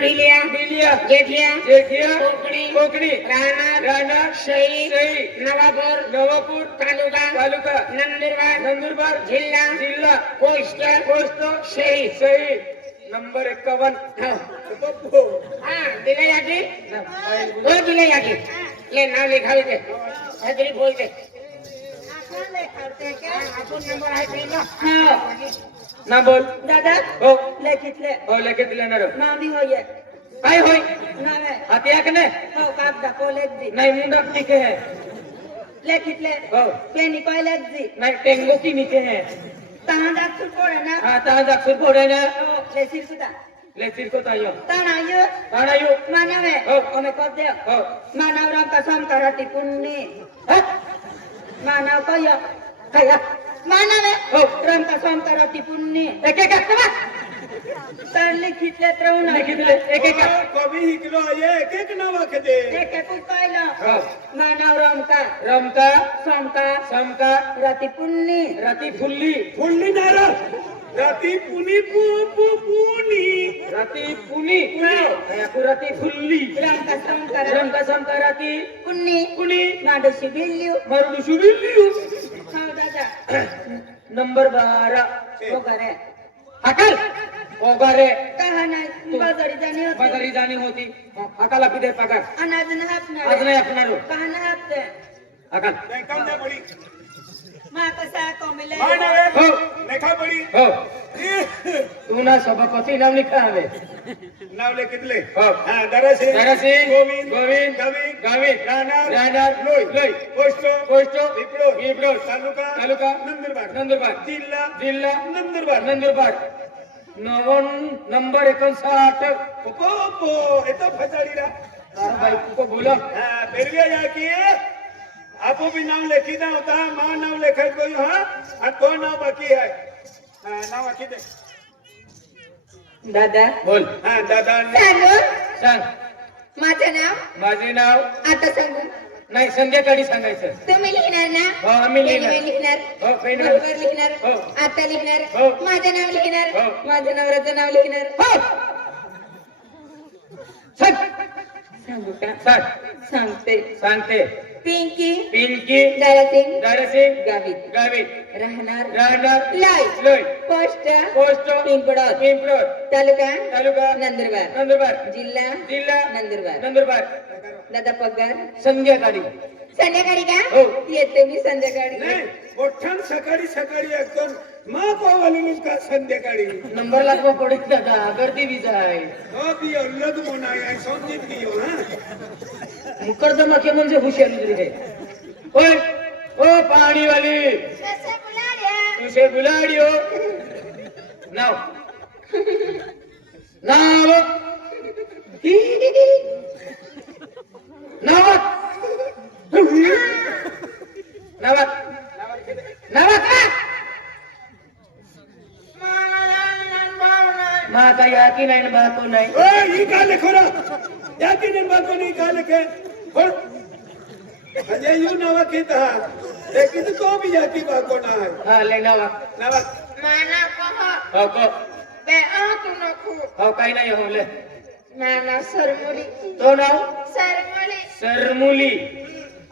भिलिया बिलिया जेठिया जेठिया कोकणी कोकणी राहणार राहणार शही सई नवापूर नवापूर तालुका तालुका नंदुरबार नंदुरबार जिल्हा जिल्हा पोस्ट पोस्ट शही सई नंबर एकावन्न. हो. हा दिले याकी हो. दिले याकी ले नाव लिखावी दे. काहीतरी बोल दे. हा, आपण नंबर आहे ना ना बोल. दादा हो. लेखितले. हो लगेच लेणार नावी होय. काय होय. नावे हाती एक ने हो कागदा कॉलेज दी नाही मुंडा टिके है लेखितले. हो. पेनी कॉलेज दी नाही टेंगो की नीचे है तहां डाक्टर कोड़े ना? हा ता जाक्षर पोडे ना. हो लेसिर कुदा ले सिरको तायो ताना यो ताणा यू मानवे हो. ओमे को दे हो. मानव राम का सोम करती हा? मानव कयो. काय? मानवे? हो. राम का सोम करती पुण्य. एक एक एक तर लिखितले त्रवण लिखितले. एक एक कवी हिकलो ये एक एक नाव दे एक एक पाहिलं. हो. मानव राम का रमका सोम का समका रती पुण्य. राती फुल्ली. फुल्ली नार राती पुनी पु पु पुनी. राती पुनी. याकू राती फुल्ली. राम का सोम कर रमका समका राती पुण्य. पुनी माडशी बिल्ल्यू मारुडी शुबिल्ली हो दादा नंबर बारा. वगैरे कहा नाही बाजारी जाणी होती. पगारी जाणी होती. किती पगार. अनाज नाही आज आपणार नाही आपणार कहा नाही आपते हाकाल लेखा पडी मा कसा कमिले हाय नावे हो. लेखा पडी हो. तू ना सभापती नाव लिखा हवे. नाव लेखितले हो. हा दरासे दरासे, गोविंद गोविंद, गावी गावित, राहणार राहणार, लोई लोई, पोस्ट पोस्ट, विप्रो विप्रो, तालुका तालुका, नंदुरबार नंदुरबार, जिल्हा जिल्हा नंदुरबार नंदुरबार. नवन नंबर एकोणसाठ. हा आपो भी नाव लेखी ना होता मा नाव लेखाय कोई हा आणि तो नाव बाकी आहे हा नाव बाकी दे। दादा। बोल। हा दादा सांगू। सांग। माझं नाव? माझे नाव? आता सांगू। नाही संध्याकाळी सांगायचं. तुम्ही लिहिणार ना? हो आम्ही लिहिणार. पेनवर लिहिणार. हो, पेनवर. बरोबर लिहिणार. हो. आता लिहिणार. हो. माझं नाव लिहिणार. हो. माझ्या नवऱ्याचं नाव लिहिणार. हो. सांग. सांगू का? सांग. सांगते. सांगते. पिंकी पिंकी दारासिंग दारसिंग गावित. गावित. राहणार राहणार लाई लोय. Post post Pimpalad. पिंपरोड तालुका तालुका नंदुरबार. नंदुरबार. जिल्हा जिल्हा नंदुरबार. नंदुरबार. दादा पगार. संध्याकाळी. संध्याकाळी का? हो. येते मी संध्याकाळी. नाही मोठ्यान सकाळी सकाळी एकदम मा पावाली का संध्याकाळी? नंबर लागवा पडेल दादा गर्दी हो बी अलग मोना आहे समजित घेऊ हा. कर्ज मागे म्हणजे हुशारी आहे ओय ओ पाणीवाली तुझे बुलाडियो नाव? नाव? नावात नावात नावात का मा काही याकी नाही ना बाको नाही? ओय ही का लेखो रा या की दिन बाको नहीं? का लेखे बोल अजय यू नावा कित हा. लेकिन तो भी या की बाको ना है हा लय नावा. नावा. माना कह. हो को. बे आ तू नको. हो काही नाही हो ले माना सरमुली. तो नाव? सरमुली. सरमुली.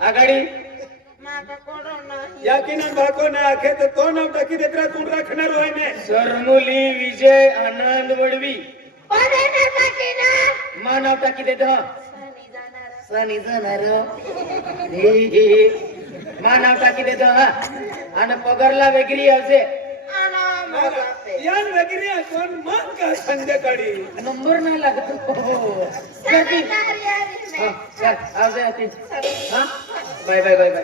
आघाडी? माका कोण नाही या की दिन बाको ना आखे तो तो नाव टाकी देत रहा तू रखणार होय ने? सरमुली विजय आनंद वडवी. अरे ना. काकी ना मा नाव टाकी देत हा सनी जाणार. सनी जाणार. हे, हे. मा नाव टाकी देत हा आणि पगारला वेगळी असे. आना मला पे यान वगैरे कोण मग का संध्याकाळी? नंबर नाही लागत. हो. सरकारी आली हा, बाय बाय बाय बाय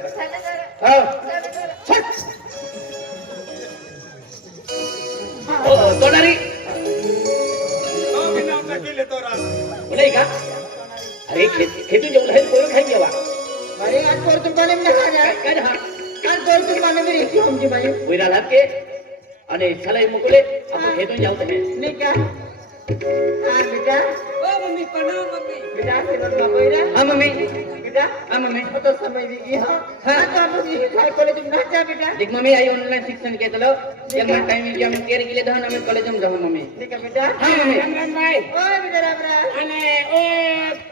तोडारी. का? अरे खेत खेतू जेवलं हे पोरं खाई जेवा अरे आज पोर तुम्हाला काय हा तुम्हाला मी के आणि चला मुकुले आपण खेतून जाऊ नाही काय હા બેટા ઓ મમ્મી. પ્રણામ મમ્મી બેટા. આશીર્વાદમાં બોલ્યા હા મમ્મી. બેટા હા મમ્મી તો સમય વી ગઈ હા. હા તો મમ્મી હાઈ કોલેજ ના જા બેટા. દેખ મમ્મી આઈ ઓનલાઈન શિક્ષણ કે તલો જેમ માં ટાઈમ ઈ ગયા. કેર ગીલે દહન અમે કોલેજમાં જાવ મમ્મી. ઠીક બેટા. હા મમ્મી. રામરામભાઈ ઓ બેટા રામરામ અને ઓ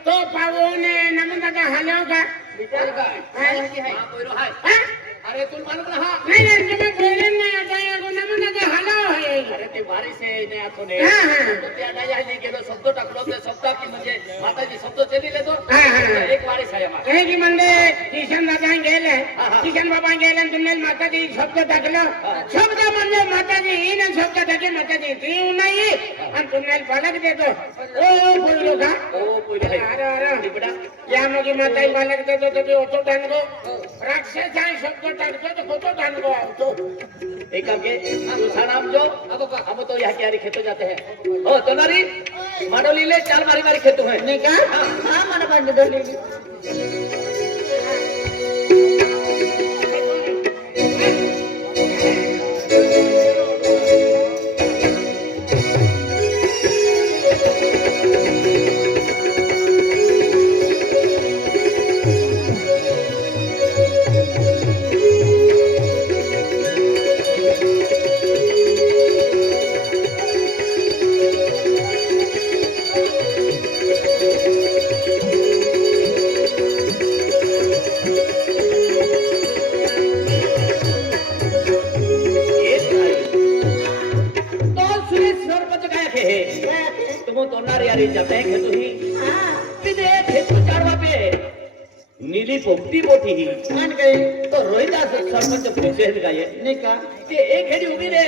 તો પાવો ને નમન દાદા હાલો કા બેટા. હા. હાઈ હા હા. अरे तुला मालूम ना हा नाही नाही तुम्ही बोलले नाही आता या नमूना हालाव आहे अरे ते बारीश आहे ने आतो ने हा, हा. तो त्या डायहाने गेलो शब्द टाकलो ते शब्द की म्हणजे माताजी शब्द चेली तो हा, हा. एक बारीश आहे आम्हाला हे की म्हणजे किशन बाबा गेले. हा, हा. किशन बाबा गेले तुम्ही माताजी शब्द टाकलं. शब्द म्हणजे माताजी आणि शब्द टाके माताजी ती येऊ नाही आणि तुम्हाला बालक देतो. ओ बोललो का ओ पहिले अरे अरे. या मग माताई बालक देतो तर ते होतो टांगो राक्षस आहे शब्द टाकतो तर होतो टांगो आवतो एक काम के दूसरा नाम जो हम तो यहाँ क्यारी खेतो जाते हैं. ओ तो नारी माडोली ले चाल मारी मारी खेतो है. नाही का? हा. मला पाहिजे धरली एक काय है। तुम तो नारी यारी जाते खेतो ही विदे खेतो चाड़वा पे। नीली पोपटी मोठी ही। मान काही तो रोहिदास सरपंच पूछे गाये। नाही का ते एक हेडी उभी रे।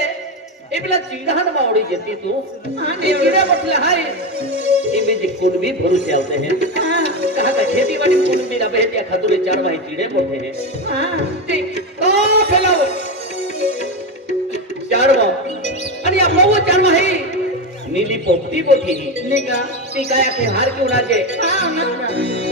ए पेला चिड़ान मावड़ी जेती तू। ये कीड़े म्हटलं हाय। इमे जे कुणबी भरोसे आवते हैं। हा। कहा का खेती बाड़ी कुणबी ना बहते खतुरे चाड़वा ही चिड़े मोठे हैं। ते तो पेलाव चाड़वा आणि या मऊ चाड़वा ही। नीली पोपटी मोठी ही नाही का ती काय ते हार घेऊन आजे हा ना ती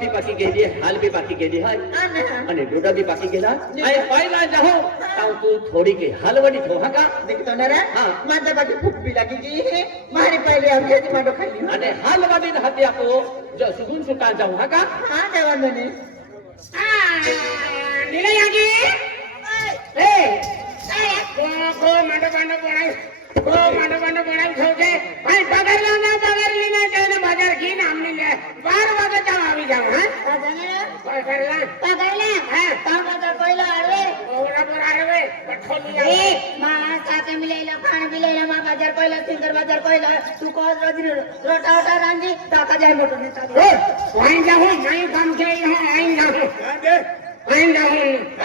બી પાકી ગયેલી હાલ બી પાકી ગયેલી હોય અને ડોડા બી પાકી ગયેલા અરે પહેલા જાઓ તાવ તું થોડી કે હાલ વડી થો હા કા દેખતો ન રે હા માતા બાકી ભૂખ બી લાગી ગઈ હે મારી પહેલી આવી હતી માટો ખાઈ અને હાલ વડી હતી આપો જો સુગુન સુતા જાઉં હા કા હા દેવાનો ને આ નીલે આગી એ કો કો માટો બાંડો બોણાવ કો માટો બાંડો બોણાવ ખાવ છે বাজার কইলা সিঙ্গার বাজার কইলা তু কল রজি রোটা ওটা রাঙ্গি টাকা যাই মোটর নে তাই ও ওই যাও নাই কাম কে ইহ আই যাও আই যাও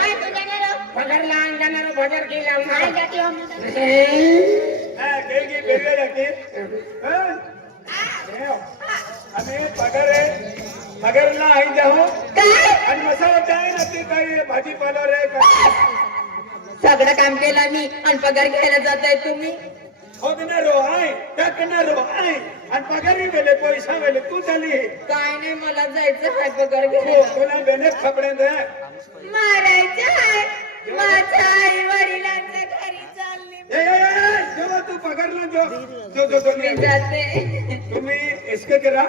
আই তো জানে রে বাজার লান জানে রে বাজার কি লান আই যাতি হম হ্যাঁ কে কে বেরিয়ে যাতি হ্যাঁ আমি पगार आहे पगारला आई जाऊ आणि असं होत आहे ना ते काही भाजीपाला रे सगळं काम केलं मी आणि पगार घ्यायला जात आहे तुम्ही खोदणारो आहे टाकणारो आहे. आणि पगारी गेले पैसा गेले तू झाली. काय नाही मला जायचं आहे पगार घ्यायला? तुला बेनेट खपड्यात आहे? मारायचं आहे. माझ्या आई वडिलांच्या घरी चालली. ए, ए, ए, जेव्हा तू पगारला जो जो जो जो मी जाते. तुम्ही इसके करा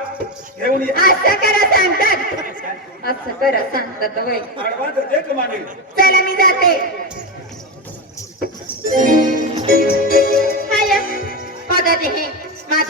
घेऊन या. असं करा सांगतात. असं. करा सांगतात वय आडवान्स दे कमाने चला मी जाते.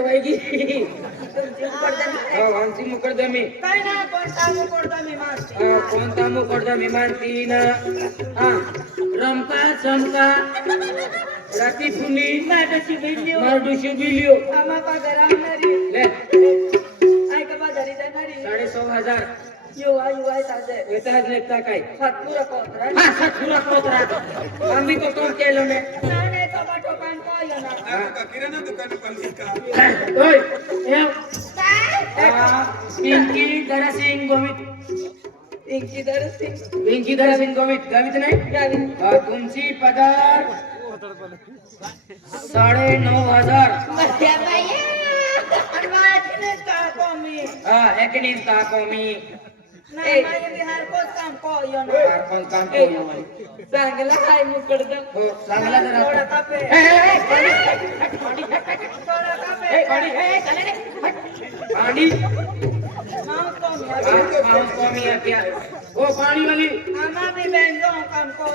वैगी तुमची पडदा हो आमची मुकडदमी हा, कोणता मुकडदमी मानती ना? हा रमका चमका. राती फुली माझ्याशी भेटली मारडुशी बिलियो आम्हा पगार आणणारी ले. ऐका बाजारी जाणारी साडे सौ हजार. युवा युवा साजे येतात लेखता काय? सातपुरा कोणता हा सातपुरा कोतरा आम्ही तो काम केलं ने किराणा दुकान पाहिजे का पिंकी दरासिंग पिंकी दरासिंग गोवित गावित. नाही तुमची पगार साडे नऊ हजार. मध्या बाई आणि माझी नाही का कमी हा माझे बिहार कोच काम आपण काम करू चांगला आहे मुकडदम हो चांगला जरा थोडा कापे पाणी, थोडा कापे पाणी, चला रे. हट. पाणी मांस कमी हा? हो पाणी वाली को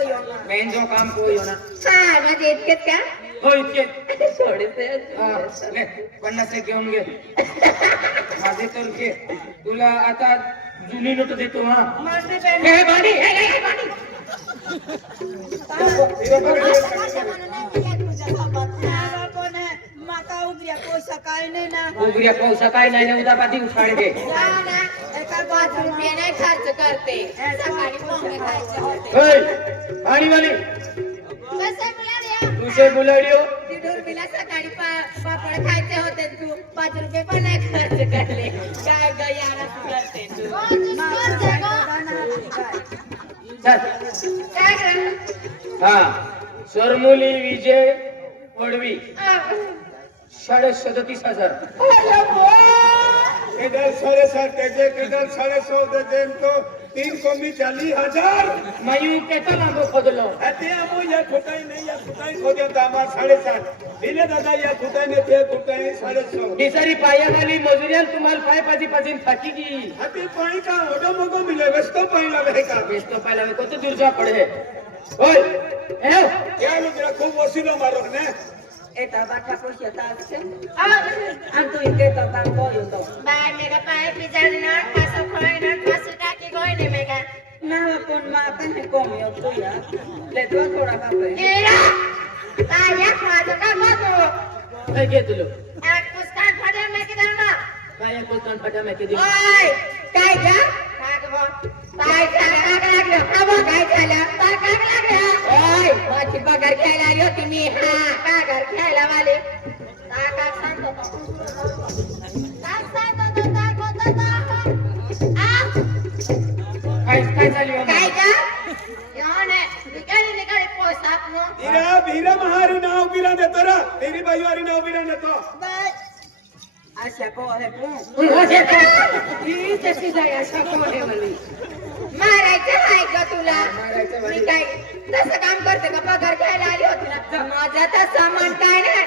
मेन जो काम कोई होना हा माझे इतकेच का हो इतके थोडेसे हा, ले, पन्नास एक घेऊन घे माझे तर घे तुला आता जुनी नोट देतो हा. ना उगऱ्या पावसा काय नाही ना उद्या पाठी उखाड नाही खर्च करते. पाणी वाली तुझे बुलाडियो ती दुर्बीला सकाळी पापड खायचे होते. तू पाच रुपये पण नाही खर्च करले. काय तू करते तू. चल. काय गं? हा. सरमोली विजय पडवी. साडे सदतीस हजार. इधर साढ़े सात दे इधर साढ़े सौ तो तीन कमी चालीस हजार मायू केता लांबो खोदलो ते आमो या खुटाई नहीं या खुटाई खोदे तो आम्हा साढ़े सात दिले दादा या खुटाई ने ते खुटाई साढ़े सौ बिचारी पायावाली मजुरियाल तुम्हाला पाय पाजी पाजीन थाकी गी हाथी पानी का ओडो मोगो मिले वस्तो पानी लगे का बेस तो पाहिला कोणतं दूर जा पडे होय एव क्या लोग खूब वसीलो मारो ने Esta vaca puso taxi. Anto y que toca pollo to. Bye, mega pae pizza de nor, paso coin, nor, paso taki coin, mega. Nada con mata en comio tuya. Le doy por acá. Mira. Vaya, cuatro camoto. ¿Qué que tú lo? Acustan para me quedar no. Vaya, acustan para me quedar. Ay, caiga. काय झालं काय झालं काय झालं काय झालं ओय माझी पगार घ्यायला आली होती मी हा मारायचं आहे का तुला मी काय तसं काम करते का पगार घ्यायला आली होती ना माझा तर सामान काय नाही